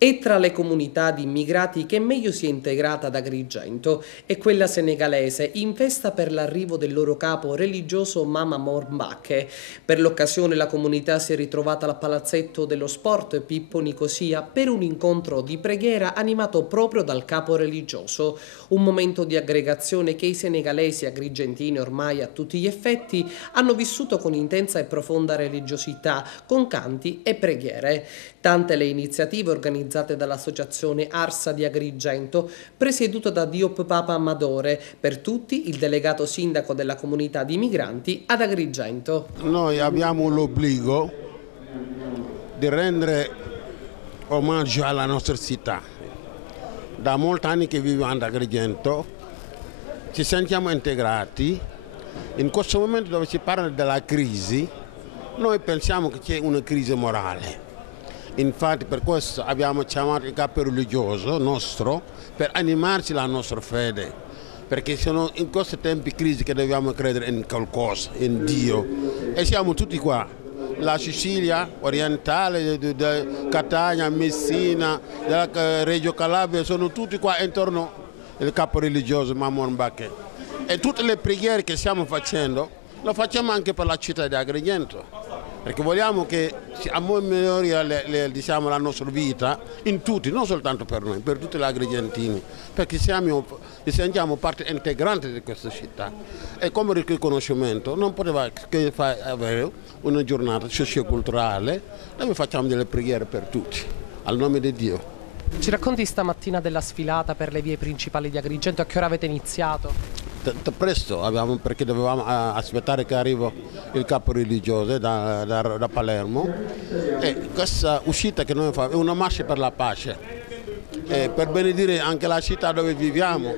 È tra le comunità di immigrati che meglio si è integrata ad Agrigento è quella senegalese, in festa per l'arrivo del loro capo religioso Mama Mor Mbacke. Per l'occasione la comunità si è ritrovata al Palazzetto dello Sport Pippo Nicosia per un incontro di preghiera animato proprio dal capo religioso. Un momento di aggregazione che i senegalesi agrigentini ormai a tutti gli effetti hanno vissuto con intensa e profonda religiosità, con canti e preghiere. Tante le iniziative organizzate dall'associazione Arsa di Agrigento, presieduta da Diop Papa Amadore, per tutti il delegato sindaco della comunità di migranti ad Agrigento. Noi abbiamo l'obbligo di rendere omaggio alla nostra città. Da molti anni che viviamo ad Agrigento, ci sentiamo integrati. In questo momento dove si parla della crisi, noi pensiamo che c'è una crisi morale. Infatti per questo abbiamo chiamato il capo religioso nostro per animarci la nostra fede, perché sono in questi tempi di crisi che dobbiamo credere in qualcosa, in Dio. E siamo tutti qua, la Sicilia orientale, Catania, Messina, Reggio Calabria, sono tutti qua intorno al capo religioso Mama Mor Mbacke. E tutte le preghiere che stiamo facendo, lo facciamo anche per la città di Agrigento. Perché vogliamo che migliori diciamo, la nostra vita in tutti, non soltanto per noi, per tutti gli agrigentini, perché ci sentiamo parte integrante di questa città. E come riconoscimento non poteva che avere una giornata socioculturale dove facciamo delle preghiere per tutti, al nome di Dio. Ci racconti stamattina della sfilata per le vie principali di Agrigento? A che ora avete iniziato? Presto, perché dovevamo aspettare che arrivi il capo religioso da Palermo, e questa uscita che noi facciamo è una marcia per la pace, per benedire anche la città dove viviamo,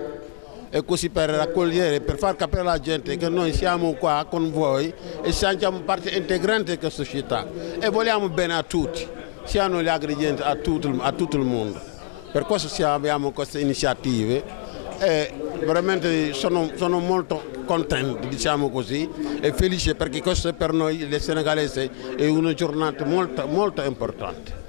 e così per raccogliere, per far capire alla gente che noi siamo qua con voi e siamo parte integrante di questa città e vogliamo bene a tutti, siano gli agrigenti, a tutto il mondo. Per questo abbiamo queste iniziative. E veramente sono molto contento, diciamo così, e felice perché questo per noi, le senegalesi, è una giornata molto, molto importante.